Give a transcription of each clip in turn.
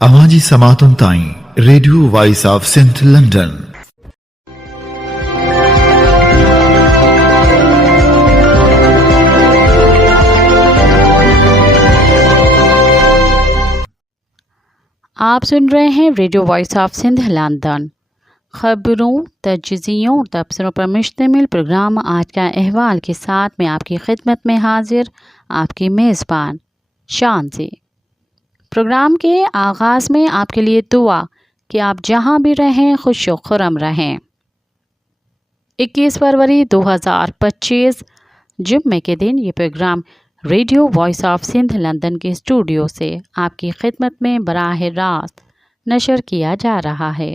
आवाज़ी समातुन ताईं radio voice of Sindh London. आप सुन रहे हैं radio voice of Sindh London. खबरों, तजज़ियों और तबसरों पर मुश्तमिल प्रोग्राम आज का अहवाल के साथ मैं आपकी खिदमत में हाजिर आपकी मेज़बान शांति। प्रोग्राम के आगाज़ में आपके लिए दुआ कि आप जहां भी रहें खुश व खुर्रम रहें। 21 फरवरी 2025 जुम्मे के दिन ये programme radio voice of Sindh London के स्टूडियो से आपकी खिदमत में बराह रास्त नशर किया जा रहा है।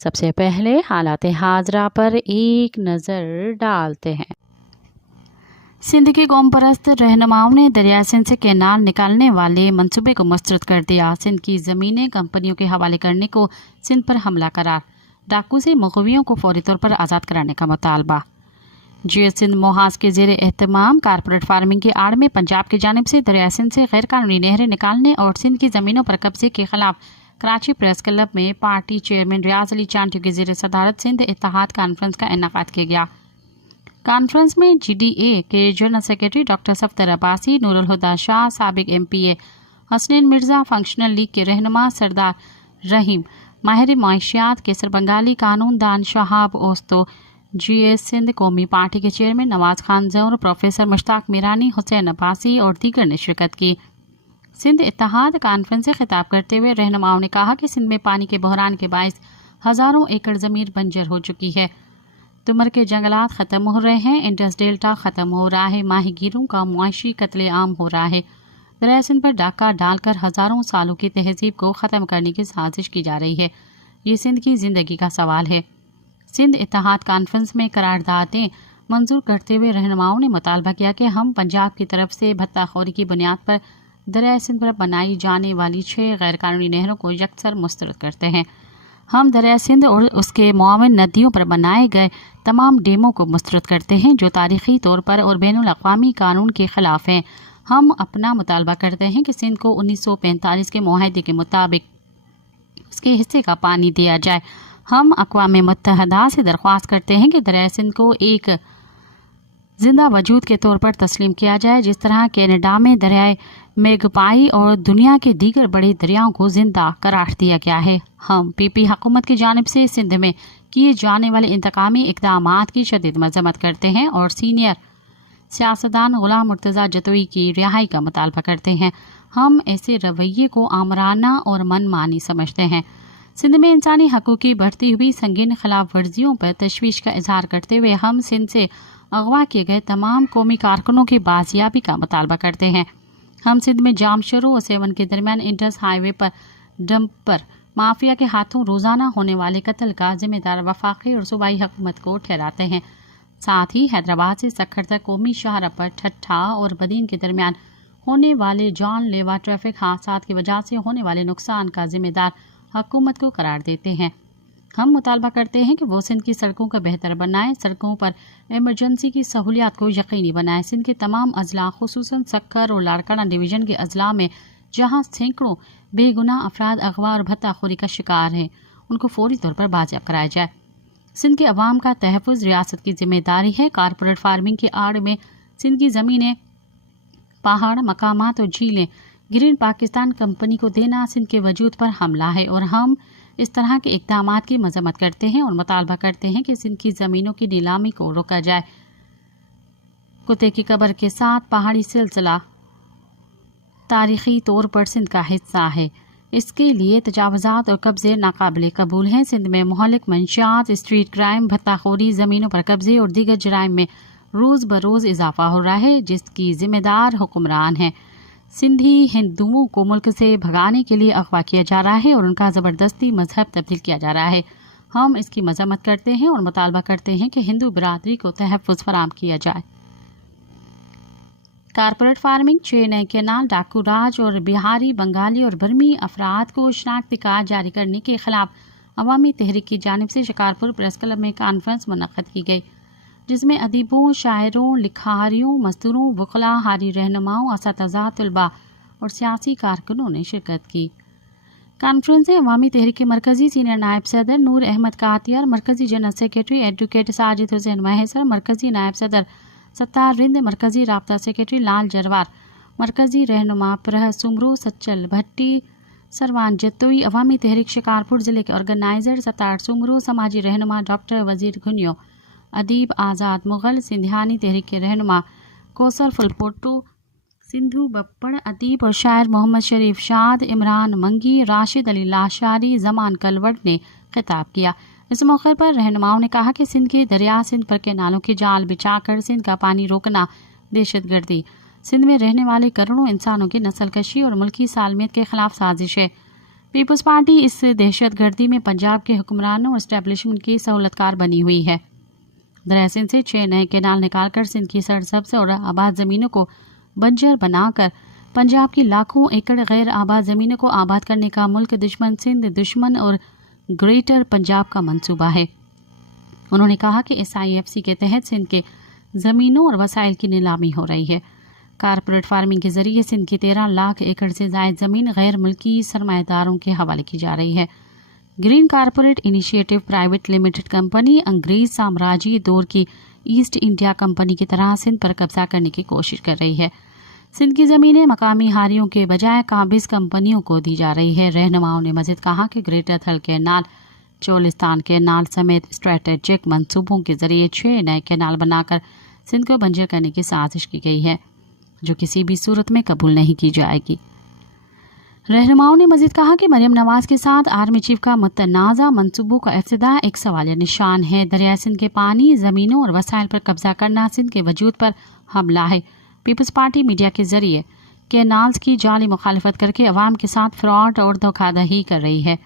सबसे पहले हालात हाजरा पर एक नज़र डालते हैं। सिंध के कौम परस्त रहनुमाओं ने दरिया सिंध से कैनाल निकालने वाले मंसूबे को मुस्तरद कर दिया। सिंध की ज़मीनें कंपनियों के हवाले करने को सिंध पर हमला करार। डाकू से मुग़वियों को फौरी तौर पर आज़ाद कराने का मुतालबा। GS सिंध मोहास के ज़ेरे एहतमाम कारपोरेट फार्मिंग की आड़ में पंजाब की जानिब से दरिया सिंध से गैर कानूनी नहरें निकालने और सिंध की ज़मीनों पर कब्जे के खिलाफ कराची प्रेस क्लब में पार्टी चेयरमैन रियाज अली चांटी के ज़ेरे सदारत सिंध इत्तेहाद कॉन्फ्रेंस का इनेकाद किया गया। कॉन्फ्रेंस में GDA के general secretary doctor Safdar Abbasi, Noorul Huda Shah, साबिक MPA Hasnain Mirza, functional league के रहनुमा सरदार रहीम, माहिर माशियात केसर बंगाली, कानून दान शहाब ओस्तो, GS सिंध कौमी पार्टी के चेयरमैन नवाज खान जौहर, प्रोफेसर मुश्ताक मीरानी, हुसैन अब्बासी और दीगर ने शिरकत की। सिंध इत्तेहाद कॉन्फ्रेंस से खिताब करते हुए रहनुमाओं ने कहा कि सिंध में पानी के बहरान के बायस हज़ारों एकड़ ज़मीन बंजर हो चुकी है। तुमर के जंगलात ख़त्म हो रहे हैं, इंडस डेल्टा ख़त्म हो रहा है, माहीगीरों का मुआशी कत्लेआम हो रहा है। दरिया सिंध पर डाका डालकर हज़ारों सालों की तहजीब को ख़त्म करने की साजिश की जा रही है। ये सिंध की ज़िंदगी का सवाल है। सिंध इत्तेहाद कॉन्फ्रेंस में करारदादें मंजूर करते हुए रहनुमाओं ने मुतालबा किया कि हम पंजाब की तरफ से भत्ताखोरी की बुनियाद पर दरिया सिंध पर बनाई जाने वाली 6 गैर कानूनी नहरों को यकसर मुस्तरद करते हैं। हम दरिया सिंध और उसके मुआविन नदियों पर बनाए गए तमाम डेमों को मुस्तरद करते हैं जो तारीख़ी तौर पर और बैनुल अक़वामी कानून के ख़िलाफ़ हैं। हम अपना मुतालबा करते हैं कि सिंध को 1945 के मुआहदे के मुताबिक उसके हिस्से का पानी दिया जाए। हम अक़वाम मुत्तहदा से दरख्वास्त करते हैं कि दरिया सिंध को एक जिंदा वजूद के तौर पर तस्लीम किया जाए, जिस तरह कनाडा में दरियाए मेघपाई और दुनिया के दीगर बड़े दरियाओं को जिंदा करार दिया गया है। हम PP हुकूमत की जानिब से सिंध में किए जाने वाले इंतकामी इक़दामात की शदीद मज़म्मत करते हैं और सीनियर सियासतदान गुलाम मुर्तज़ा जतोई की रिहाई का मुतालबा करते हैं। हम ऐसे रवैये को आमराना और मनमानी समझते हैं। सिंध में इंसानी हकूक़ की बढ़ती हुई संगीन खिलाफ वर्जियों पर तशवीश का इजहार करते हुए हम सिंध से अगवा किए गए तमाम कौमी कारकुनों की बाजियाबी का मुतालबा करते हैं। हम सिंध में जामशरू और सेवन के दरमियान इंडस हाईवे पर डंपर माफिया के हाथों रोज़ाना होने वाले कत्ल का जिम्मेदार वफाकी और सूबाई हुकूमत को ठहराते हैं। साथ ही हैदराबाद से सक्खर तक कौमी शाहरा पर ठट्ठा और बदीन के दरमियान होने वाले जानलेवा ट्रैफिक हादसात की वजह से होने वाले नुकसान का जिम्मेदार हुकूमत को करार देते हैं। हम मुतालबा करते हैं कि वो सिंध की सड़कों को बेहतर बनाएं, सड़कों पर इमरजेंसी की सहूलियात को यकीनी बनाएं। सिंध के तमाम अजला खुसूसन सक्कर और लाड़काना डिवीज़न के अजला में जहां सैकड़ों बेगुनाह अफराद अगवा और भत्ताखोरी का शिकार हैं, उनको फौरी तौर पर बाजियाब कराया जाए। सिंध के अवाम का तहफ़्फ़ुज़ रियासत की जिम्मेदारी है। कारपोरेट फार्मिंग की आड़ में सिंध की ज़मीनें, पहाड़, मकामात और झीलें ग्रीन पाकिस्तान कंपनी को देना सिंध के वजूद पर हमला है और हम इस तरह के इक़दामात की मज़म्मत करते हैं और मुतालबा करते हैं कि सिंध की ज़मीनों की नीलामी को रोका जाए। कुत्ते की कब्र के साथ पहाड़ी सिलसिला तारीख़ी तौर पर सिंध का हिस्सा है। इसके लिए तजावुज़ात और कब्ज़े नाकाबिले कबूल हैं। सिंध में मुहल्लिक मंशियात, स्ट्रीट क्राइम, भत्ताखोरी, ज़मीनों पर कब्ज़े और दीगर जराइम में रोज़ बरोज़ इजाफा हो रहा है, जिसकी ज़िम्मेदार हुक्मरान हैं। सिंधी हिंदुओं को मुल्क से भगाने के लिए अगवा किया जा रहा है और उनका ज़बरदस्ती मजहब तब्दील किया जा रहा है। हम इसकी मज़म्मत करते हैं और मुतालबा करते हैं कि हिंदू बिरादरी को तहफ़्फ़ुज़ फराहम किया जाए। कारपोरेट फार्मिंग, 6 नए कैनाल, डाकू राज और बिहारी, बंगाली और बर्मी अफराद को शनाख्ती कार्ड जारी करने के खिलाफ अवामी तहरीक की जानिब से शिकारपुर प्रेस क्लब में कॉन्फ्रेंस मुनक़्क़द की गई, जिसमें अदीबों, शायरों, लिखारियों, मज़दूरों, वकला, हारी रहनुमाओं, असातिज़ा, तलबा और सियासी कारकुनों ने शिरकत की। कॉन्फ्रेंस में अवामी तहरीक के मरकजी सीनियर नायब सदर नूर अहमद कातियार, मरकजी general secretary advocate Sajid Hussain Mahsar, मरकजी नायब सदर सत्तार रिंद, मरकजी राब्ता सेक्रेटरी लाल जरवार, मरकजी रहनुमा प्रह सुमरू सच्चल भट्टी, सरवान जत्तोई, अवामी तहरीक शिकारपुर ज़िले के ऑर्गेनाइज़र सत्तार सुमरू, समाजी रहनुमा डॉक्टर वजीर घुनियो, अदीब आज़ाद मुग़ल, सिंधियानी तहरीक के रहनुमा कोसर फुलपोटू, सिंधु बप्पड़, अदीब और शायर मोहम्मद शरीफ शाद, इमरान मंगी, राशिद अली लाशारी, जमान कलवट ने खिताब किया। इस मौके पर रहनुमाओं ने कहा कि सिंध के दरिया सिंध पर के नालों की जाल बिछाकर सिंध का पानी रोकना दहशतगर्दी, सिंध में रहने वाले करोड़ों इंसानों की नस्लकशी और मुल्की सालमियत के खिलाफ साजिश है। पीपल्स पार्टी इस दहशतगर्दी में पंजाब के हुक्मरानों और इस्टेब्लिशमेंट की सहूलतकार बनी हुई है। दरिया सिंध से 6 नए कैनाल निकालकर सिंध की सरसब्ज़ और आबाद ज़मीनों को बंजर बनाकर पंजाब की लाखों एकड़ गैर आबाद ज़मीनों को आबाद करने का मुल्क दुश्मन सिंध दुश्मन और ग्रेटर पंजाब का मंसूबा है। उन्होंने कहा कि SIFC के तहत सिंध के ज़मीनों और वसाइल की नीलामी हो रही है। कारपोरेट फार्मिंग के जरिए सिंध की 13 लाख एकड़ से ज़ायद ज़मीन गैर मुल्की सरमाएदारों के हवाले की जा रही है। Green corporate initiative private limited company अंग्रेज साम्राज्य दौर की ईस्ट इंडिया कंपनी की तरह सिंध पर कब्जा करने की कोशिश कर रही है। सिंध की ज़मीनें मकामी हारियों के बजाय काबिज कंपनियों को दी जा रही है। रहनुमाओं ने मज़ीद कहा कि ग्रेटर थल कैनाल, चोलिस्तान कैनाल समेत स्ट्रेटेजिक मंसूबों के जरिए 6 नए कैनाल बनाकर सिंध को बंजर करने की साजिश की गई है, जो किसी भी सूरत में कबूल नहीं की जाएगी। रहनुमाओं ने मज़ीद कहा कि मरियम नवाज के साथ आर्मी चीफ का मुतनाज़ा मंसूबों का इफ्तिदाह एक सवालिया निशान है। दरिया सिंध के पानी, ज़मीनों और वसाइल पर कब्जा करना सिंध के वजूद पर हमला है। पीपल्स पार्टी मीडिया के जरिए कैनाल्स की जाली मुखालफत करके अवाम के साथ फ्रॉड और धोखाधड़ी कर रही है।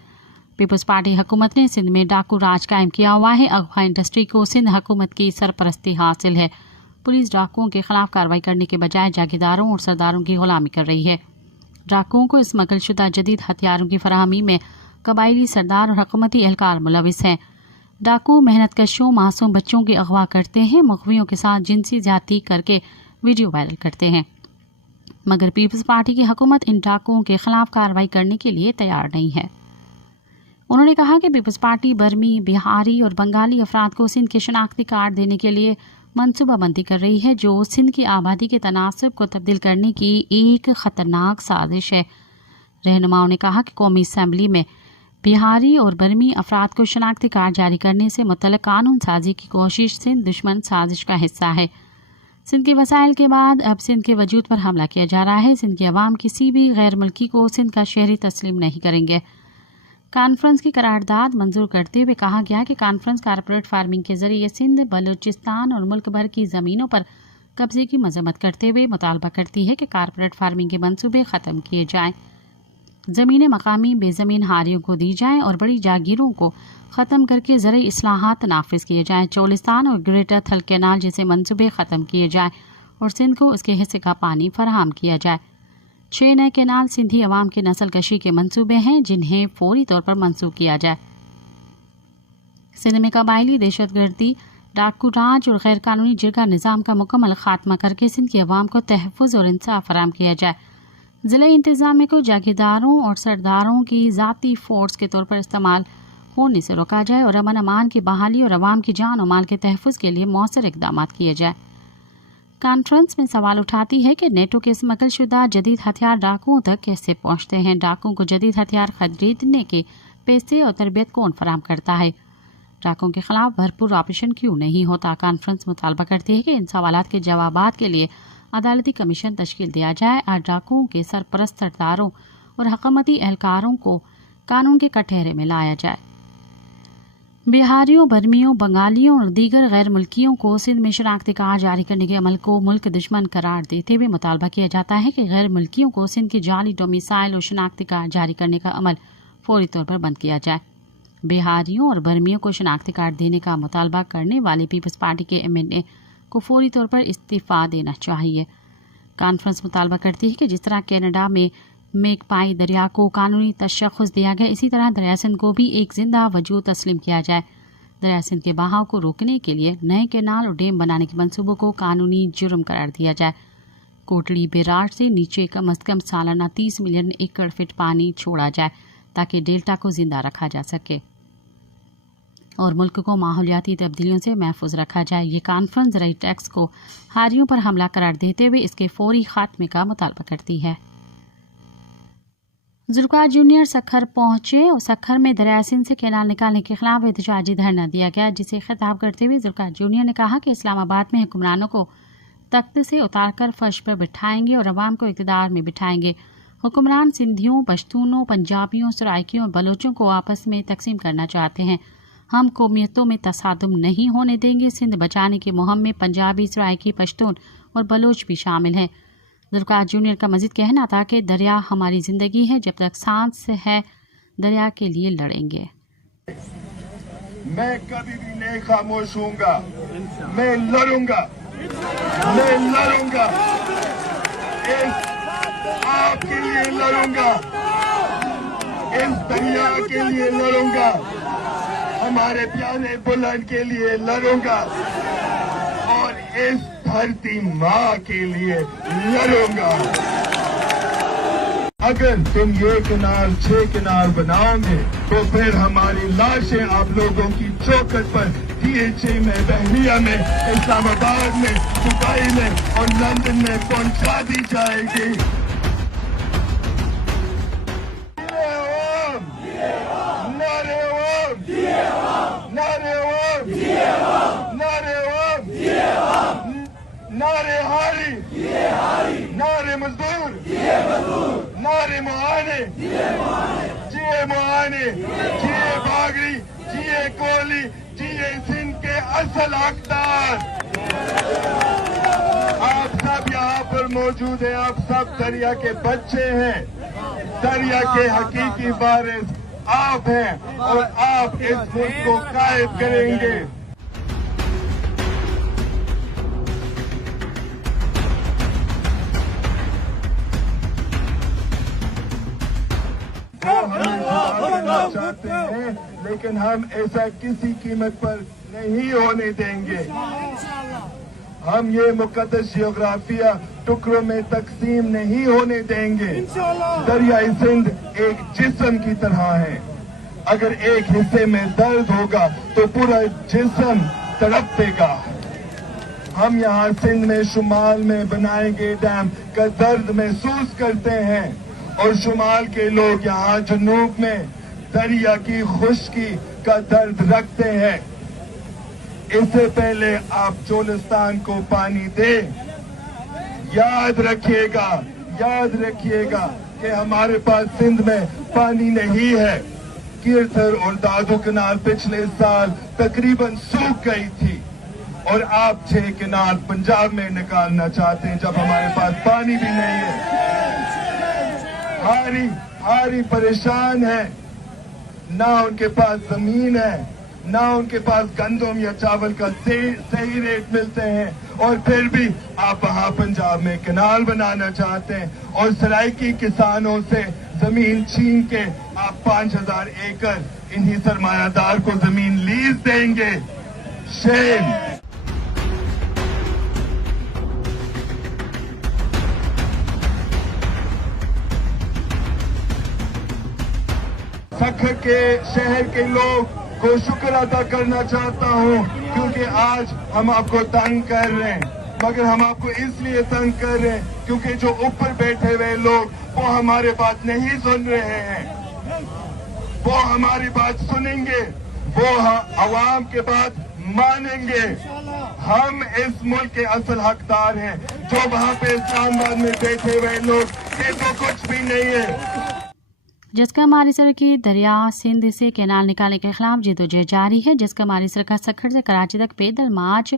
पीपल्स पार्टी हुकूमत ने सिंध में डाकू राज कायम किया हुआ है। अगवा इंडस्ट्री को सिंध हुकूमत की सरपरस्ती हासिल है। पुलिस डाकुओं के खिलाफ कार्रवाई करने के बजाय जागीरदारों और सरदारों की गुलामी कर रही है। डाकुओं को स्मगलशुदा जदीद हथियारों की फराहमी में कबायली सरदार और हुकूमती एहलकार मुलविस हैं। डाकू मेहनत कशों मासूम बच्चों की अगवा करते हैं, मुखबियों के साथ जिनसी ज्यादती करके वीडियो वायरल करते हैं, मगर पीपल्स पार्टी की हुकूमत इन डाकुओं के खिलाफ कार्रवाई करने के लिए तैयार नहीं है। उन्होंने कहा कि पीपल्स पार्टी बर्मी, बिहारी और बंगाली अफराद को सिंध के शनाख्ती कार्ड देने के लिए मनसूबाबंदी कर रही है, जो सिंध की आबादी के तनासब को तब्दील करने की एक ख़तरनाक साजिश है। रहनुमाओं ने कहा कि कौमी असम्बली में बिहारी और बर्मी अफराद को शनाख्ती कार्ड जारी करने से मुतल्लिक़ कानून साजी की कोशिश सिंध दुश्मन साजिश का हिस्सा है। सिंध के वसाइल के बाद अब सिंध के वजूद पर हमला किया जा रहा है। सिंध के अवाम किसी भी गैर मुल्की को सिंध का शहरी तस्लीम नहीं करेंगे। कॉन्फ्रेंस की करारदाद मंजूर करते हुए कहा गया कि कॉन्फ्रेंस कारपोरेट फार्मिंग के जरिए सिंध, बलूचिस्तान और मुल्क भर की ज़मीनों पर कब्जे की मजम्मत करते हुए मुतालबा करती है कि कारपोरेट फार्मिंग के मंसूबे ख़त्म किए जाएं, ज़मीनें मकामी बेज़मीन हारियों को दी जाएं और बड़ी जागीरों को ख़त्म करके ज़रई इस्लाहात नाफिज किए जाएं। चोलिस्तान और ग्रेटर थल कैनाल जैसे मंसूबे ख़त्म किए जाएं और सिंध को उसके हिस्से का पानी फराहम किया जाए। 6 नए कैनाल सिंधी अवाम के नस्ल कशी के मंसूबे हैं, जिन्हें फौरी तौर पर मंसूब किया जाए। सिंध में कबायली दहशतगर्दी, डाकू राज और गैर कानूनी जिरगा निज़ाम का मुकम्मल खात्मा करके सिंध के अवाम को तहफ़्फ़ुज़ और इंसाफ फराहम किया जाए। ज़िला इंतज़ामिया को जागीरदारों और सरदारों की ज़ाती फ़ोर्स के तौर पर इस्तेमाल होने से रोका जाए और अमन अमान की बहाली और अवाम की जान और माल के तहफ़्फ़ुज़ के लिए मौसर इक़दाम किए जाए। कॉन्फ्रेंस में सवाल उठाती है कि नेटो के स्मगलशुदा जदीद हथियार डाकुओं तक कैसे पहुँचते हैं। डाकुओं को जदीद हथियार खरीदने के पैसे और तरबियत कौन फराहम करता है। डाकुओं के खिलाफ भरपूर ऑपरेशन क्यों नहीं होता। कॉन्फ्रेंस मुतालबा करती है कि इन सवालात के जवाबात के लिए अदालती कमीशन तश्कील दिया जाए और डाकुओं के सरपरस्त सरदारों और हुकूमती एहलकारों को कानून के कटहरे में लाया जाए। बिहारियों, बर्मियों, बंगालियों और दीगर गैर मुल्कियों को सिंध में शनाख्ती कार्ड जारी करने के अमल को मुल्क दुश्मन करार देते हुए मुतालबा किया जाता है कि गैर मुल्कियों को सिंध की जाली डोमिसाइल और शनाख्ती कार्ड जारी करने का अमल फौरी तौर पर बंद किया जाए। बिहारियों और बर्मियों को शनाख्ती कार्ड देने का मुतालबा करने वाले पीपल्स पार्टी के MNA को फौरी तौर पर इस्तीफ़ा देना चाहिए। कॉन्फ्रेंस मुतालबा करती है कि जिस तरह कनाडा में मेकपाई दरिया को कानूनी तशख़्ख़ुस दिया गया, इसी तरह दरिया सिंध को भी एक जिंदा वजूद तस्लीम किया जाए। दरिया सिंध के बहाव को रोकने के लिए नए कैनाल और डैम बनाने के मंसूबों को कानूनी जुर्म करार दिया जाए। کوٹڑی بیراج سے نیچے کم از کم سالانہ 30 ملین ایکڑ فٹ پانی چھوڑا جائے تاکہ ڈیلٹا کو زندہ رکھا جا سکے اور ملک کو ماحولیاتی تبدیلیوں سے محفوظ رکھا جائے۔ یہ کانفرنس زرعی ٹیکس کو حاریوں پر حملہ قرار دیتے ہوئے اس کے فوری خاتمے کا مطالبہ کرتی ہے۔ ذوالفقار جونیئر سکھر پہنچے اور سکھر میں دریائے سندھ سے کینال نکالنے کے خلاف احتجاجی دھرنا دیا گیا، جسے خطاب کرتے ہوئے ذوالفقار جونیئر نے کہا کہ اسلام آباد میں حکمرانوں کو تخت سے اتار کر فرش پر بٹھائیں گے اور عوام کو اقتدار میں بٹھائیں گے۔ حکمران سندھیوں، پشتونوں، پنجابیوں، سرائکیوں اور بلوچوں کو آپس میں تقسیم کرنا چاہتے ہیں۔ ہم قومیتوں میں تصادم نہیں ہونے دیں گے۔ سندھ بچانے کی مہم میں پنجابی، سرائکی، پشتون اور بلوچ بھی شامل ہیں۔ ذوالفقار جونیئر کا مزید کہنا تھا کہ دریا ہماری زندگی ہے، جب تک سانس ہے دریا کے لیے لڑیں گے۔ میں کبھی بھی نہیں خاموش ہوں گا، میں لڑوں گا، میں لڑوں گا، اس آپ کے لیے لڑوں گا، اس دریا کے لیے لڑوں گا، ہمارے پیارے بلند کے لیے لڑوں گا اور اس دھرتی ماں کے لیے لڑوں گا۔ اگر تم یہ کنال 6 کنال بناؤ گے تو پھر ہماری لاشیں آپ لوگوں کی چوکھٹ پر DHA میں، بحریہ میں، اسلام آباد میں، دبئی میں اور لندن میں پہنچا دی جائے گی۔ نعرے ہاری، نعرے مزدور، نعرے معانے، جیے معانے، جیے باغری، جیے کوہلی، جیے سندھ کے اصل حقدار۔ آپ سب یہاں پر موجود ہیں، آپ سب دریا کے بچے ہیں، دریا کے حقیقی وارث آپ ہیں اور آپ اس ملک کو قائم کریں گے۔ چاہتے ہیں لیکن ہم ایسا کسی قیمت پر نہیں ہونے دیں گے۔ ہم یہ مقدس جغرافیہ ٹکڑوں میں تقسیم نہیں ہونے دیں گے۔ دریائے سندھ ایک جسم کی طرح ہے، اگر ایک حصے میں درد ہوگا تو پورا جسم تڑپے گا۔ ہم یہاں سندھ میں شمال میں بنائیں گے ڈیم کا درد محسوس کرتے ہیں اور شمال کے لوگ یہاں جنوب میں دریا کی خشکی کا درد رکھتے ہیں۔ اس سے پہلے آپ چولستان کو پانی دیں۔ یاد رکھیے گا کہ ہمارے پاس سندھ میں پانی نہیں ہے۔ کیرتھر اور دادو کنال پچھلے سال تقریباً سوکھ گئی تھی اور آپ 6 کنال پنجاب میں نکالنا چاہتے ہیں جب ہمارے پاس پانی بھی نہیں ہے۔ ہاری پریشان ہے، نہ ان کے پاس زمین ہے، نہ ان کے پاس گندم یا چاول کا صحیح ریٹ ملتے ہیں، اور پھر بھی آپ وہاں پنجاب میں کنال بنانا چاہتے ہیں اور سرائکی کسانوں سے زمین چھین کے آپ 5000 ایکڑ انہی سرمایہ دار کو زمین لیز دیں گے۔ شیم۔ سکھر کے شہر کے لوگ کو شکر ادا کرنا چاہتا ہوں کیونکہ آج ہم آپ کو تنگ کر رہے ہیں، مگر ہم آپ کو اس لیے تنگ کر رہے ہیں کیونکہ جو اوپر بیٹھے ہوئے لوگ وہ ہمارے بات نہیں سن رہے ہیں۔ وہ ہماری بات سنیں گے، وہ عوام کے بات مانیں گے۔ ہم اس ملک کے اصل حقدار ہیں، جو وہاں پہ اسلام آباد میں بیٹھے ہوئے لوگ یہ تو کچھ بھی نہیں ہے۔ جسکا ماریسر کی دریا سندھ سے کینال نکالنے کے خلاف جدوجہد جاری ہے۔ جسکا ماریسر کا سکھر سے کراچی تک پیدل مارچ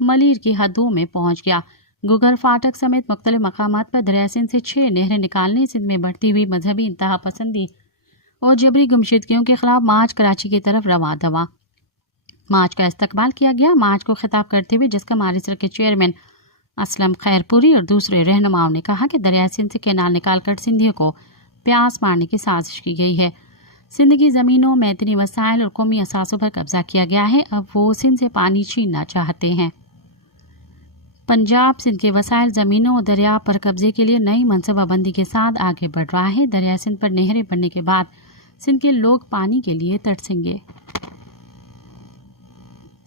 ملیر کی حدوں میں پہنچ گیا۔ گگر فاٹک سمیت مختلف مقامات پر دریائے سندھ سے 6 نہریں نکالنے، سندھ میں بڑھتی ہوئی مذہبی انتہا پسندی اور جبری گمشدگیوں کے خلاف مارچ کراچی کی طرف رواں دواں۔ مارچ کا استقبال کیا گیا۔ مارچ کو خطاب کرتے ہوئے جسکا ماریسر کے چیئرمین اسلم خیر پوری اور دوسرے رہنماؤں نے کہا کہ دریائے سندھ سے کینال نکال کر سندھیوں کو پیاس مارنے کی سازش کی گئی ہے۔ سندھ کی زمینوں، معدنی وسائل اور قومی اثاثوں پر قبضہ کیا گیا ہے۔ اب وہ سندھ سے پانی چھیننا چاہتے ہیں۔ पंजाब सिंध के वसाइल ज़मीनों और दरिया पर कब्जे के लिए नई मनसूबाबंदी के साथ आगे बढ़ रहा है। दरिया सिंध पर नहरें बनने के बाद सिंध के लोग पानी के लिए तरसेंगे।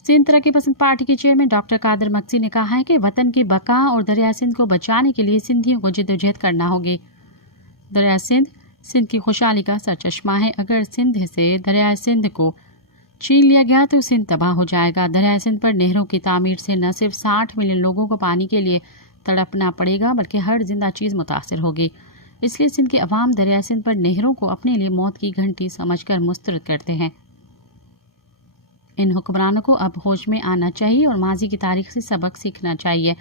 सिंध तरक्की पसंद पार्टी के चेयरमैन डॉक्टर कादर मक्सी ने कहा है कि वतन की बका और दरिया सिंध को बचाने के लिए सिंधियों को जिद्दोजहद करना होगी। दरिया सिंध की खुशहाली का सरचश्मा है। अगर सिंध से दरिया सिंध को छीन लिया गया तो सिंध तबाह हो जाएगा। दरिया सिंध पर नहरों की तामीर से न सिर्फ 60 मिलियन लोगों को पानी के लिए तड़पना पड़ेगा बल्कि हर जिंदा चीज़ मुतासर होगी। इसलिए सिंध के अवाम दरिया सिंध पर नहरों को अपने लिए मौत की घंटी समझकर मुस्तरद करते हैं। इन हुक्मरानों को अब होश में आना चाहिए और माजी की तारीख से सबक सीखना चाहिए।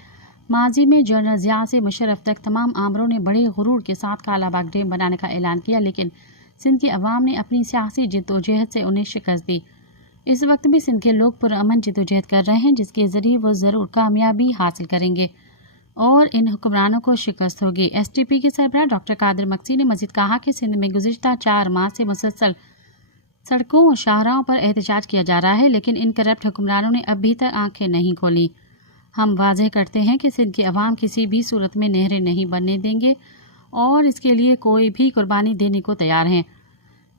माजी में जनरल ज़िया से मुशर्रफ तक तमाम आमरों ने बड़े गुरूर के साथ कालाबाग डैम बनाने का ऐलान किया, लेकिन सिंध की अवाम ने अपनी सियासी जिद्दोजहद से उन्हें शिकस्त दी। इस वक्त भी सिंध के लोग पुरअमन जिद्दोजहद कर रहे हैं, जिसके ज़रिए वो ज़रूर कामयाबी हासिल करेंगे और इन हुक्मरानों को शिकस्त होगी। STP के सरबराह डॉक्टर कादर मक्सी ने मज़ीद कहा कि सिंध में गुज़िश्ता 4 माह से मुसलसल सड़कों और शाहराहों पर एहतजाज किया जा रहा है, लेकिन इन करप्ट हुक्मरानों ने अभी तक आंखें नहीं खोली। हम वाज़ेह करते हैं कि सिंध की अवाम किसी भी सूरत में नहरें नहीं बनने देंगे और इसके लिए कोई भी कुर्बानी देने को तैयार हैं।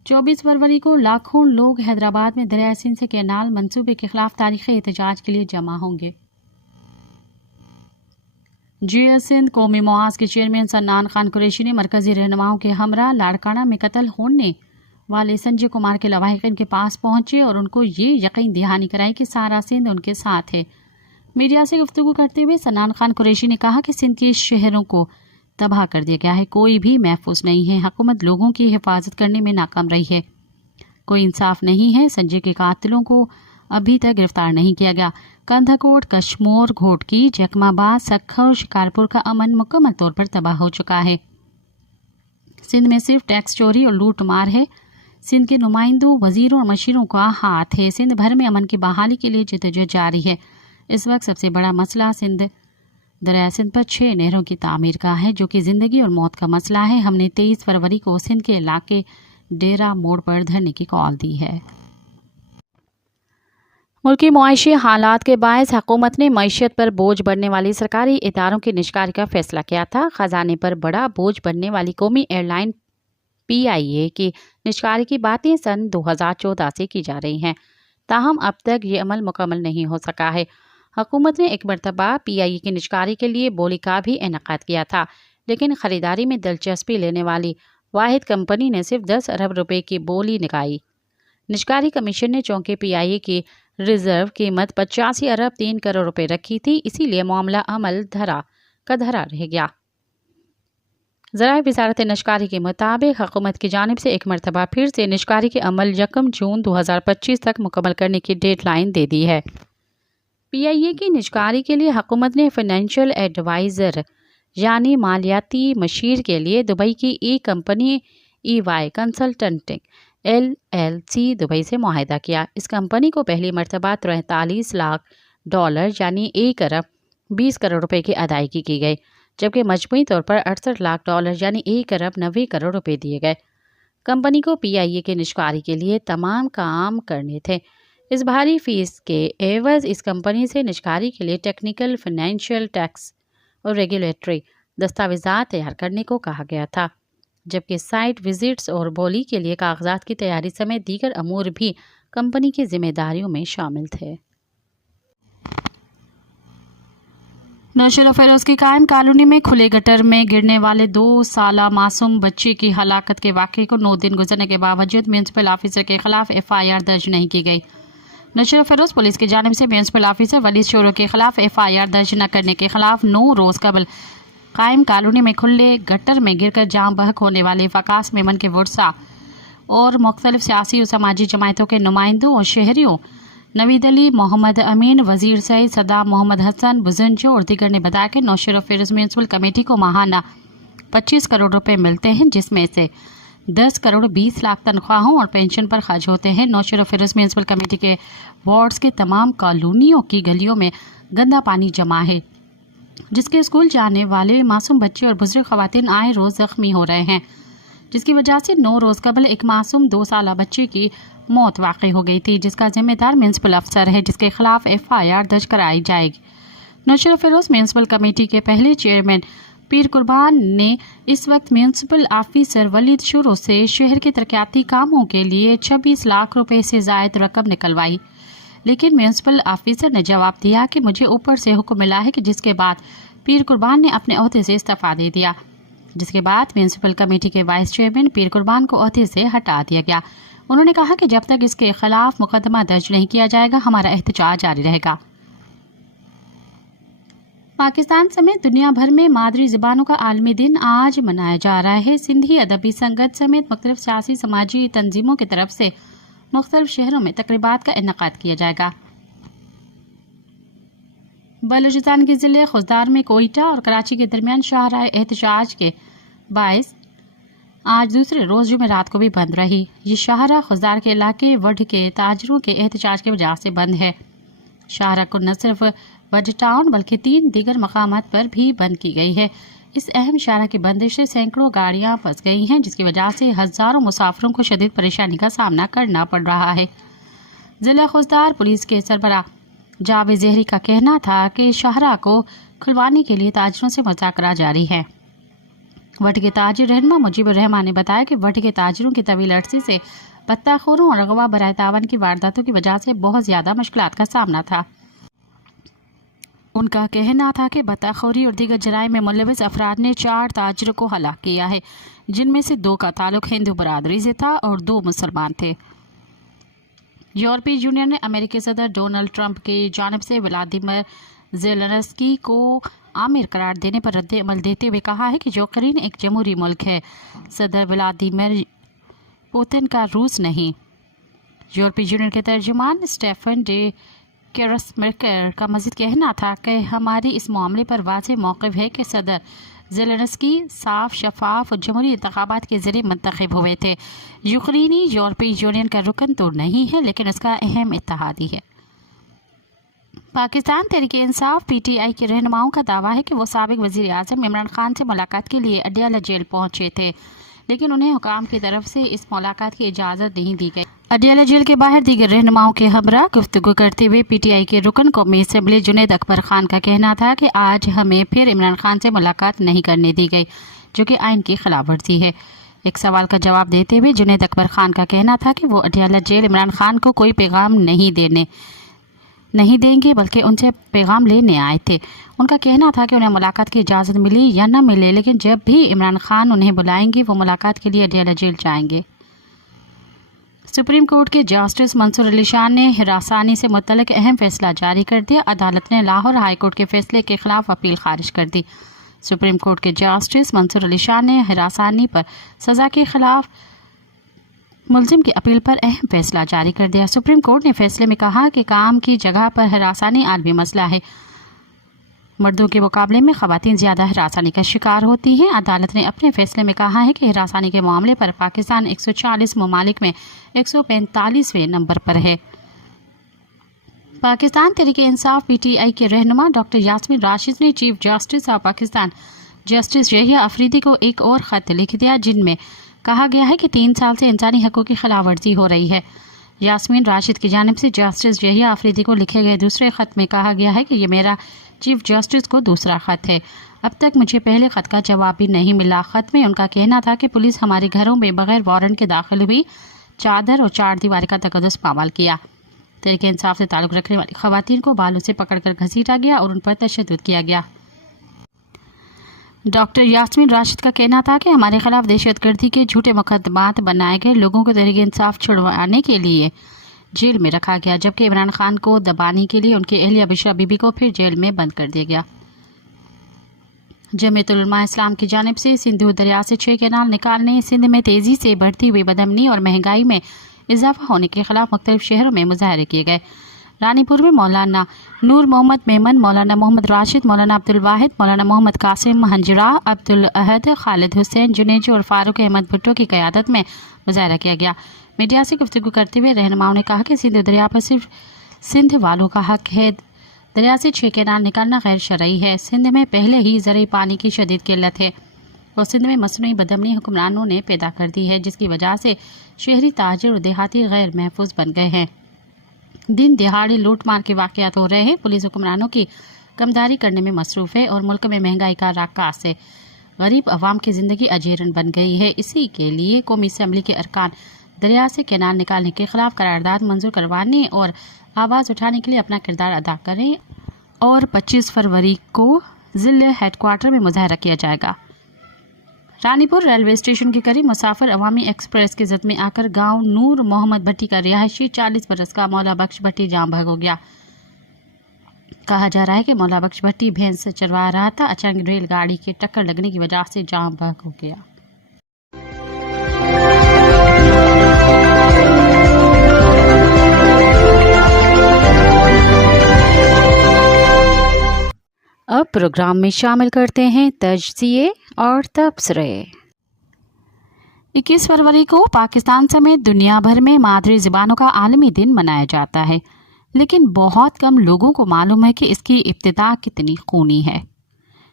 24 फरवरी को लाखों लोग हैदराबाद में दरिया सिंध से कैनाल मंसूबे के खिलाफ तारीखी एहतजाज के लिए जमा होंगे। GS सिंध कौमी मुआज़ के चेयरमैन सन्नान खान कुरैशी ने मरकजी रहनुमाओं के हमरा लाड़काना में कत्ल होने वाले संजय कुमार के लवाहिकीन के पास पहुंचे और उनको ये यकीन दहानी कराई कि सारा सिंध उनके साथ है। मीडिया से गुफ्तगू करते हुए सन्नान खान कुरैशी ने कहा कि सिंध के शहरों को तबाह कर दिया गया है, कोई भी महफूज नहीं है। हुकूमत लोगों की हिफाजत करने में नाकाम रही है, कोई इंसाफ नहीं है। संजय के कातिलों को अभी तक गिरफ्तार नहीं किया गया। कंधाकोट, कश्मोर, घोटकी, जखमाबाद, सखा और शिकारपुर का अमन मुकम्मल तौर पर तबाह हो चुका है। सिंध में सिर्फ टैक्स चोरी और लूट मार है। सिंध के नुमाइंदों, वजीरों और मशीरों का हाथ है। सिंध भर में अमन की बहाली के लिए जिद्दोजहद जारी है। इस वक्त सबसे बड़ा मसला दरिया सिंध पर 6 नहरों की तामीर का है, जो कि ज़िंदगी और मौत का मसला है। हमने 23 फरवरी को सिंध के इलाके डेरा मोड़ पर धरने की कॉल दी है। मुल्की मुआशी हालात के बायस हुकूमत ने मईशत पर बोझ बढ़ने वाली सरकारी इदारों की निष्कारी का फैसला किया था। खजाने पर बड़ा बोझ बढ़ने वाली कौमी एयरलाइन PIA की निष्कारी की बातें सन 2014 से की जा रही हैं, ताहम अब तक ये अमल मुकम्मल नहीं हो सका है। हुकूमत ने एक मरतबा PIA की निष्कारी के लिए बोली का भी इनेकाद किया था, लेकिन ख़रीदारी में दिलचस्पी लेने वाली वाहिद कंपनी ने सिर्फ 10 अरब रुपए की बोली निकाली। निष्कारी कमीशन ने चूंकि PIA की रिजर्व कीमत 85 अरब 3 करोड़ रुपए रखी थी, इसीलिए मामला अमल धरा रह गया। ज़राए वज़ारत निष्कारी के मुताबिक हुकूमत की जानिब से एक मरतबा फिर से निष्कारी के अमल 1 जून 2025 तक मुकम्मल करने की डेडलाइन दे दी है। PIA की निष्कारी के लिए हुकूमत ने फाइनेंशियल एडवाइज़र यानी मालियाती मशीर के लिए दुबई की एक कंपनी EY कंसल्टेंटिंग LLC दुबई से मुआहिदा किया। इस कंपनी को पहली मरतबा $43 लाख यानी 1 अरब 20 करोड़ रुपए की अदायगी की गई, जबकि मजमूई तौर पर $68 लाख यानी 1 अरब 90 करोड़ रुपए दिए गए। कंपनी को PIA के निष्कारी के लिए तमाम काम करने थे। इस भारी फीस के एवज इस कंपनी से निष्कारी के लिए टेक्निकल, फाइनेंशियल, टैक्स और रेगुलेटरी दस्तावेज़ात तैयार करने को कहा गया था, जबकि साइट विजिट्स और बोली के लिए कागजात की तैयारी समेत दीगर अमूर भी कंपनी की जिम्मेदारियों में शामिल थे। नौशेरा फेरोज की कायम कॉलोनी में खुले गटर में गिरने वाले 2 साला मासूम बच्ची की हलाकत के वाक़े को 9 दिन गुजरने के बावजूद म्यूनसिपल ऑफिसर के खिलाफ FIR दर्ज नहीं की गई। नौशेरा फेरोज पुलिस की जानिब से म्यूनसिपल ऑफिसर वली शोरो के खिलाफ FIR दर्ज न करने के खिलाफ 9 रोज़ कबल कायम कॉलोनी में खुले गटर में गिरकर जाम बहक होने वाले वकास मेमन के वर्सा और मुख्तलिफ सियासी और समाजी जमायतों के नुमाइंदों और शहरियों नवीद अली, मोहम्मद अमीन, वजीर सईद, सदाम मोहम्मद हसन, बुजंजो और दीगर ने बताया कि नौशेरा फेरोज म्यूनसिपल कमेटी को माहाना 25 करोड़ रुपए मिलते हैं, जिसमें से 10 करोड़ 20 लाख तनख्वाहों और पेंशन पर खर्च होते हैं। नौशेरा फेरोज म्यूनसिपल कमेटी के वार्ड्स के तमाम कॉलोनियों की गलियों में गंदा पानी जमा है, जिसके स्कूल जाने वाले मासूम बच्चे और बुजुर्ग खवातीन आए रोज़ जख्मी हो रहे हैं, जिसकी वजह से 9 रोज़ कबल एक मासूम 2 साला बच्चे की मौत वाक़ई हो गई थी, जिसका जिम्मेदार म्यूनसिपल अफसर है, जिसके खिलाफ FIR दर्ज कराई जाएगी। नौशर फिरोज म्यूनसिपल कमेटी के पहले चेयरमैन पीर कुर्बान ने इस वक्त म्यूनसिपल ऑफिसर वलीद शुरू से शहर के तरक्याती कामों के लिए 26 लाख रुपए से जायद रकम निकलवाई, लेकिन म्यूनसिपल ऑफिसर ने जवाब दिया कि मुझे ऊपर से हुक्म मिला है, कि जिसके बाद पीर कुर्बान ने अपने ओहदे से इस्तीफा दे दिया, जिसके बाद म्यूनसिपल कमेटी के वाइस चेयरमैन पीर कुर्बान को ओहदे से हटा दिया गया। उन्होंने कहा कि जब तक इसके खिलाफ मुकदमा दर्ज नहीं किया जाएगा हमारा एहतजाज जारी रहेगा। पाकिस्तान समेत दुनिया भर में मादरी ज़बानों का आलमी दिन आज मनाया जा रहा है। सिंधी अदबी संगत समेत मुख्तलिफ सियासी समाजी तंजीमों की तरफ से मुख्तलिफ शहरों में तकरीबात का इनेकाद किया जाएगा। बलूचिस्तान के ज़िले खुजदार में कोयटा और कराची के दरमियान शाहराह एहतजाज के बायस आज दूसरे रोज़ जुमेरात को भी बंद रही। ये शाहराह खुजदार के इलाके वड के ताजरों के एहतजाज की वजह से बंद है। शाहराह को न सिर्फ वड टाउन बल्कि 3 दीगर मकामात पर भी बंद की गई है। इस अहम शाहराह की बंदिश से सैकड़ों गाड़ियां फंस गई हैं, जिसकी वजह से हज़ारों मुसाफिरों को शदीद परेशानी का सामना करना पड़ रहा है। ज़िला खुजदार पुलिस के सरबराह जावेद ज़हरी का कहना था कि शाहराह को खुलवाने के लिए ताजरों से मुज़ाकरा जारी है। वट के ताजिर रहनुमा मुजीबुर रहमान ने बताया कि वट के ताजिरों की तवील अरसे से बत्ताखोरों और अगवा बराए तावन की वारदातों की वजह से बहुत ज़्यादा मुश्किलात का सामना था। उनका कहना था कि बत्ताखोरी और दीगर जराइम में मुलविस अफराद ने 4 ताजिरों को हलाक किया है, जिनमें से 2 का ताल्लुक हिंदू बरादरी से था और 2 मुसलमान थे। यूरोपीय यूनियन ने अमेरिकी सदर डोनाल्ड ट्रंप की जानिब से व्लादिमीर ज़ेलेंस्की को आमिर करार देने पर रद्द अमल देते हुए कहा है कि यूक्रेन एक जमहूरी मुल्क है, सदर व्लादिमीर पुतिन का रूस नहीं। यूरोपीय यूनियन के तर्जुमान स्टेफन डे केरसमेकर का मज़ीद कहना था कि हमारी इस मामले पर वाज़ेह मौक़िफ़ है कि सदर ज़ेलेंस्की साफ, शफाफ और जमहूरी इंतखाबात के ज़रिए मुंतखब हुए थे। यूक्रेनी यूरोपीय यूनियन का रुकन तो नहीं है, लेकिन उसका अहम इत्तेहादी है। पाकिस्तान तहरीक-ए-इंसाफ PTI के रहनुमाओं का दावा है कि वो साबिक़ वज़ीर आज़म इमरान खान से मुलाकात के लिए अडियाला जेल पहुंचे थे, लेकिन उन्हें हुकाम की तरफ से इस मुलाकात की इजाज़त नहीं दी गई। अडियाला जेल के बाहर दीगर रहनुमाओं के हमरा गुफ्तगू करते हुए PTI के रुकन कौमी असम्बली जुनैद अकबर खान का कहना था कि आज हमें फिर इमरान खान से मुलाकात नहीं करने दी गई, जो कि आइन की खिलाफ वर्जी है। एक सवाल का जवाब देते हुए जुनैद अकबर खान का कहना था कि वो अडियाला जेल इमरान खान को कोई पैगाम नहीं देंगे, बल्कि उनसे पैगाम लेने आए थे। उनका कहना था कि उन्हें मुलाकात की इजाज़त मिली या न मिले, लेकिन जब भी इमरान खान उन्हें बुलाएंगे वो मुलाकात के लिए अडियाला जेल जाएंगे। सुप्रीम कोर्ट के जस्टिस मंसूर अली शाह ने हिरासानी से मुतल्लिक अहम फैसला जारी कर दिया। अदालत ने लाहौर हाई कोर्ट के फैसले के खिलाफ अपील खारिज कर दी। सुप्रीम कोर्ट के जस्टिस मंसूर अली शाह ने हिरासानी पर सज़ा के खिलाफ मुलजिम की अपील पर अहम फैसला जारी कर दिया। सुप्रीम कोर्ट ने फैसले में कहा कि काम की जगह पर हिरासानी आलमी मसला है, मर्दों के मुकाबले में ख़वातीन ज़्यादा हिरासानी का शिकार होती हैं। अदालत ने अपने फैसले में कहा है कि हिरासानी के मामले पर पाकिस्तान 140 ममालिक में 145वें नंबर पर है। पाकिस्तान तहरीक-ए-इंसाफ PTI के रहनुमा डॉक्टर यास्मीन राशिद ने chief justice of Pakistan justice Yahya Afridi को एक और ख़त लिख दिया, जिनमें कहा गया है कि 3 साल से इंसानी हक़ों की खिलाफ वर्जी हो रही है। यास्मीन राशिद की जानिब से जस्टिस यहिया अफरीदी को लिखे गए दूसरे ख़त में कहा गया है कि ये मेरा चीफ जस्टिस को दूसरा ख़त है। अब तक मुझे पहले ख़त का जवाब भी नहीं मिला। ख़त में उनका कहना था कि पुलिस हमारे घरों में बगैर वारंट के दाखिल हुई, चादर और 4 दीवारी का तकद्दुस पामाल किया। तहरीक इंसाफ से ताल्लुक़ रखने वाली ख़वातीन को बालों से पकड़कर घसीटा गया और उन पर तशद्दुद किया गया। डॉक्टर यास्मीन राशिद का कहना था कि हमारे खिलाफ दहशतगर्दी के झूठे मुकदमात बनाए गए लोगों को तहरीक इंसाफ छुड़वाने के लिए जेल में रखा गया, जबकि इमरान खान को दबाने के लिए उनकी अहलिया बिशरा बीबी को फिर जेल में बंद कर दिया गया। जमीयतुल उलमा इस्लाम की जानिब से सिंधु दरिया से 6 कैनाल निकालने, सिंध में तेज़ी से बढ़ती हुई बदअमनी और महंगाई में इजाफा होने के खिलाफ मुख्तलिफ शहरों में मुजाहरे किए गए। रानीपुर में मौलाना नूर मोहम्मद मेमन, मौलाना मोहम्मद राशिद, मौलाना अब्दुल वाहिद, मौलाना मोहम्मद कासिम हंजरा, अब्दुल अहद, खालिद हुसैन जुनेजो और फारूक अहमद भुट्टो की क़यादत में मुजाहरा किया गया। मीडिया से गुफ्तगू करते हुए रहनुमाओं ने कहा कि सिंध दरिया पर सिर्फ सिंध वालों का हक है। दरिया से 6 कैनाल निकालना गैर शरई है। सिंध में पहले ही ज़रई पानी की शदीद किल्लत है और सिंध में मसनूई बदअमनी हुक्मरानों ने पैदा कर दी है, जिसकी वजह से शहरी ताजिर और देहाती गैर महफूज बन गए हैं। दिन दिहाड़े लूट मार के वाक़यात हो रहे हैं। पुलिस हुक्मरानों की कमदारी करने में मसरूफ़ है और मुल्क में महंगाई का राकास है। गरीब अवाम की ज़िंदगी अजीरन बन गई है। इसी के लिए कौमी असम्बली के अरकान दरिया से कैनाल निकालने के खिलाफ करारदाद मंजूर करवाने और आवाज़ उठाने के लिए अपना किरदार अदा करें और 25 फरवरी को ज़िला हेडक्वार्टर में मुजाहरा किया जाएगा। रानीपुर रेलवे स्टेशन के करीब मुसाफिर अवामी एक्सप्रेस की जद में आकर गांव नूर मोहम्मद भट्टी का रिहायशी 40 बरस का मौला बख्श भट्टी जाम भाग हो गया। कहा जा रहा है कि मौला बख्श भट्टी भैंस चरवा रहा था, अचानक रेलगाड़ी के टक्कर लगने की वजह से जाम भाग हो गया। अब प्रोग्राम में शामिल करते हैं तजज़िये और तबसरे। 21 फरवरी को पाकिस्तान समेत दुनिया भर में मादरी ज़बानों का आलमी दिन मनाया जाता है, लेकिन बहुत कम लोगों को मालूम है कि इसकी इब्तिदा कितनी खूनी है।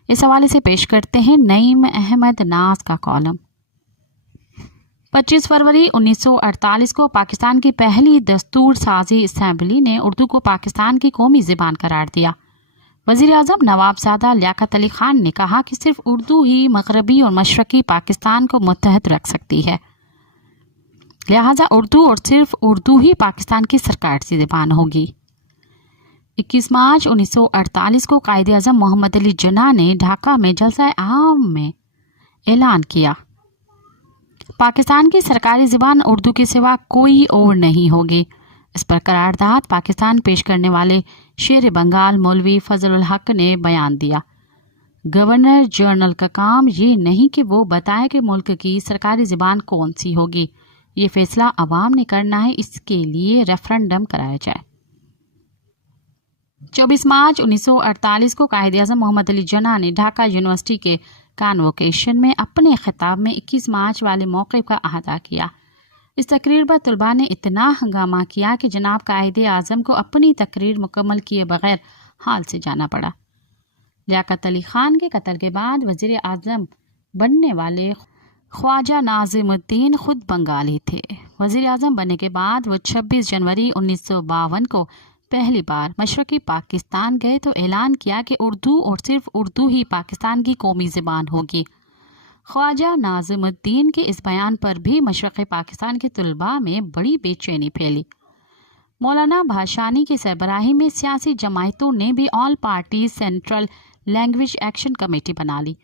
इस हवाले से पेश करते हैं नईम अहमद नाज का कॉलम। 25 फरवरी 1948 को पाकिस्तान की पहली दस्तूर साजी असम्बली ने उर्दू को पाकिस्तान की कौमी ज़बान करार दिया। वज़ीर आज़म नवाबज़ादा लियाकत अली खान ने कहा कि सिर्फ उर्दू ही मगरबी और मशरक़ी पाकिस्तान को मुत्तहद रख सकती है, लिहाजा उर्दू और सिर्फ उर्दू ही पाकिस्तान की सरकारी ज़बान होगी। 21 मार्च 1948 को कायदे-आज़म मोहम्मद अली जिन्ना ने ढाका में जलसा आम में ऐलान किया, पाकिस्तान की सरकारी ज़बान उर्दू के सिवा कोई और नहीं होगी। इस पर करारदाद पाकिस्तान पेश करने वाले शेर बंगाल मौलवी फजल हक ने बयान दिया। गवर्नर जनरल का काम ये नहीं कि वो बताए कि मुल्क की सरकारी ज़बान कौन सी होगी, ये फैसला अवाम ने करना है, इसके लिए रेफरेंडम कराया जाए। 24 मार्च 1948 को कायदे-आज़म मोहम्मद अली जिन्ना ने ढाका यूनिवर्सिटी के कॉन्वोकेशन में अपने खिताब में 21 मार्च वाले मौक़िफ़ का अहाता किया। इस तकरीर पर तलबा ने इतना हंगामा किया कि जनाब कायदे आज़म को अपनी तकरीर मुकम्मल किए बगैर हाल से जाना पड़ा। लियाकत अली खान के कत्ल के बाद वज़ीर आज़म बनने वाले ख्वाजा नाज़िमुद्दीन खुद बंगाली थे। वज़ीर आज़म बनने के बाद वो 26 जनवरी 1952 को पहली बार मशरक़ी पाकिस्तान गए तो ऐलान किया कि उर्दू और सिर्फ उर्दू ही पाकिस्तान की कौमी ज़बान होगी। ख्वाजा नाज़िमुद्दीन के इस बयान पर भी मशरक़ी पाकिस्तान के तलबा में बड़ी बेचैनी फैली। मौलाना भाषानी की सरबराही में सियासी जमायतों ने भी all party central language action committee बना ली।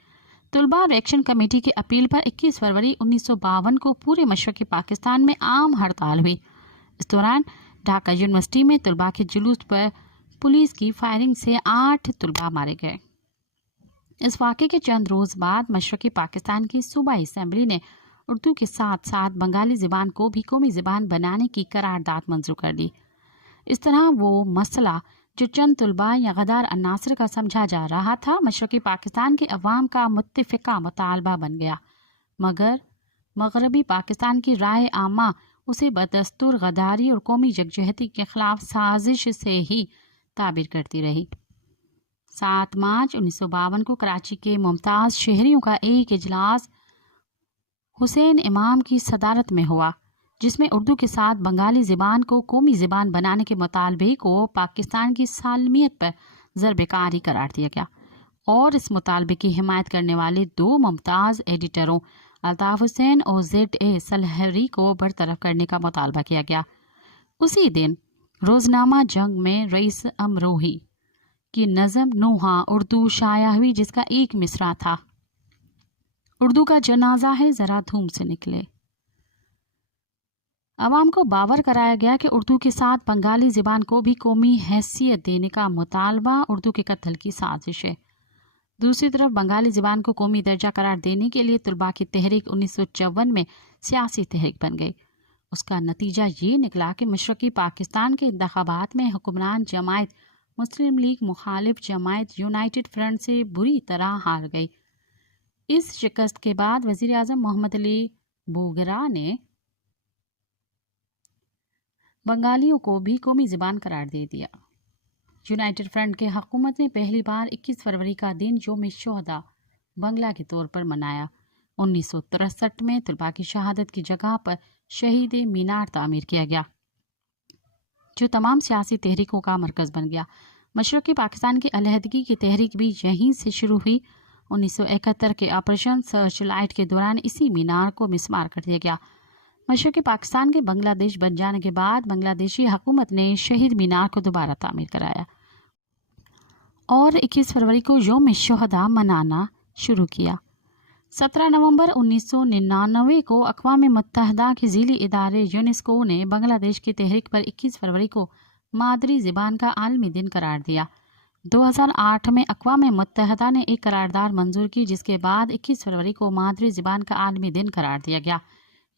तलबा और एक्शन कमेटी की अपील पर 21 फरवरी 1952 को पूरे मशरक़ी पाकिस्तान में आम हड़ताल हुई। इस दौरान ढाका यूनिवर्सिटी में तलबा के जुलूस पर पुलिस की फायरिंग से 8 तलबा मारे गए। इस वाक़े के चंद रोज़ बाद मशरक़ी पाकिस्तान की सूबाई असम्बली ने उर्दू के साथ साथ बंगाली ज़बान को भी कौमी ज़बान बनाने की करारदाद मंजूर कर ली। इस तरह वो मसला जो चंद तलबा या गदार अनासर का समझा जा रहा था, मशरक़ी पाकिस्तान के अवाम का मुत्तफ़िक़ा मुतालबा बन गया, मगर मगरबी पाकिस्तान की राय आमा उसे बदस्तूर गदारी और कौमी यकजहती के ख़िलाफ़ साजिश से ही ताबीर करती रही। 7 मार्च 1952 को कराची के मुमताज़ शहरियों का एक इजलास हुसैन इमाम की सदारत में हुआ, जिसमें उर्दू के साथ बंगाली ज़बान को कौमी ज़बान बनाने के मुतालबे को पाकिस्तान की सालमियत पर ज़रबेकारी करार दिया गया और इस मुतालबे की हिमायत करने वाले 2 मुमताज़ एडिटरों अल्ताफ़ हुसैन और ZA सलहरी को बरतरफ करने का मुतालबा किया गया। उसी दिन रोज़नामा जंग में रईस अमरोही की नज़म नूहा उर्दू शाया हुई, जिसका एक मिसरा था, उर्दू का जनाजा है ज़रा धूम से निकले। अवाम को बावर कराया गया कि उर्दू के साथ बंगाली ज़बान को भी कौमी हैसियत देने का मुतालबा उर्दू के कत्ल की साजिश है। दूसरी तरफ बंगाली ज़बान को कौमी दर्जा करार देने के लिए तलबा की तहरीक 1954 में सियासी तहरीक बन गई। उसका नतीजा ये निकला कि मशरक़ी पाकिस्तान के इंतखाबात में हुक्मरान जमायत मुस्लिम लीग मुखालिफ जमायत यूनाइटेड फ्रंट से बुरी तरह हार गई। इस शिकस्त के बाद वज़ीर आज़म मोहम्मद अली बोगरा ने बंगालियों को भी कौमी ज़बान करार दे दिया। यूनाइटेड फ्रंट के हुकूमत ने पहली बार 21 फरवरी का दिन यौम शोहदा बंगला के तौर पर मनाया। 1963 में तलबा की शहादत की जगह पर शहीद मीनार तामीर किया गया, जो तमाम सियासी तहरीकों का मरकज़ बन गया। मशरक़ी पाकिस्तान की अलहदगी की तहरीक भी यहीं से शुरू हुई। 1971 के ऑपरेशन सर्च लाइट के दौरान इसी मीनार को मिसमार कर दिया गया। मशरक़ी पाकिस्तान के बांग्लादेश बन जाने के बाद बांग्लादेशी हुकूमत ने शहीद मीनार को दोबारा तामीर कराया और 21 फरवरी को यौम शुहदा मनाना शुरू किया। 17 नवंबर 1999 को अक़वाम मुत्तहदा के ज़ीली इदारे यूनेस्को ने बांग्लादेश की तहरीक पर 21 फरवरी को मादरी ज़बान का आलमी दिन करार दिया। 2008 में अक़वाम मुत्तहदा ने एक करारदाद मंजूर की, जिसके बाद 21 फरवरी को मादरी ज़बान का आलमी दिन करार दिया गया।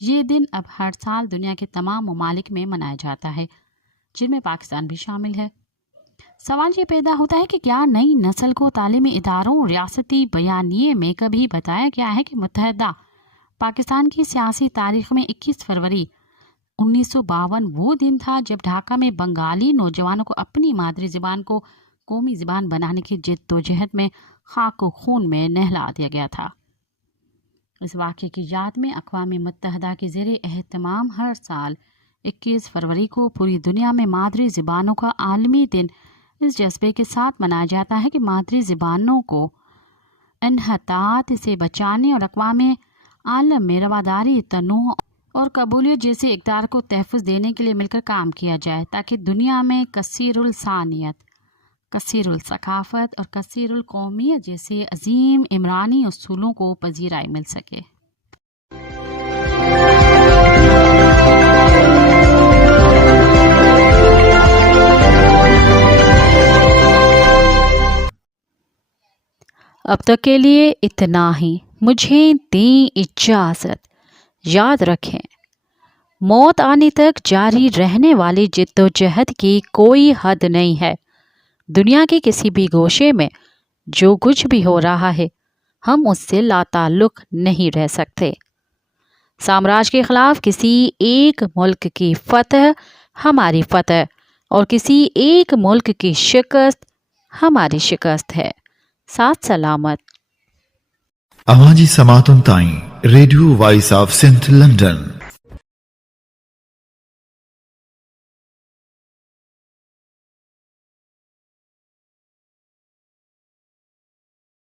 ये दिन अब हर साल दुनिया के तमाम ममालिक में मनाया जाता है, जिनमें पाकिस्तान भी शामिल है। सवाल ये पैदा होता है कि क्या नई नस्ल को तालीमी इदारों और रियासती बयानिए में कभी बताया गया है कि मुत्तहदा पाकिस्तान की सियासी तारीख में 21 फरवरी 1952 वो दिन था जब ढाका में बंगाली नौजवानों को अपनी मादरी ज़बान को कौमी ज़बान बनाने की जिद्दोजहद में खाक व खून में नहला दिया गया था। इस वाक़े की याद में अक़वाम मुत्तहदा के ज़ेरे एहतमाम हर साल 21 फरवरी को पूरी दुनिया में मादरी ज़बानों का आलमी दिन इस जज्बे के साथ मनाया जाता है कि मादरी ज़बानों को इन्हतात से बचाने और अक़वाम आलम में रवादारी, तनूह और कबूलियत जैसे इक़दार को तहफ़्फ़ुज़ देने के लिए मिलकर काम किया जाए, ताकि दुनिया में कसीरुल सानियत, कसीरुल सकाफ़त और कसीरुल कौमियत जैसे अजीम इमरानी उसूलों को पजीराई मिल सके। अब तक के लिए इतना ही। मुझे दें इजाज़त। याद रखें, मौत आने तक जारी रहने वाली जिद्दोजहद की कोई हद नहीं है। दुनिया के किसी भी गोशे में जो कुछ भी हो रहा है, हम उससे लाताल्लुक़ नहीं रह सकते। साम्राज्य के ख़िलाफ़ किसी एक मुल्क की फ़तह हमारी फ़तह और किसी एक मुल्क की शिकस्त हमारी शिकस्त है। साथ सलामत। आवाज़ी समातुन ताईं radio voice of Sindh London.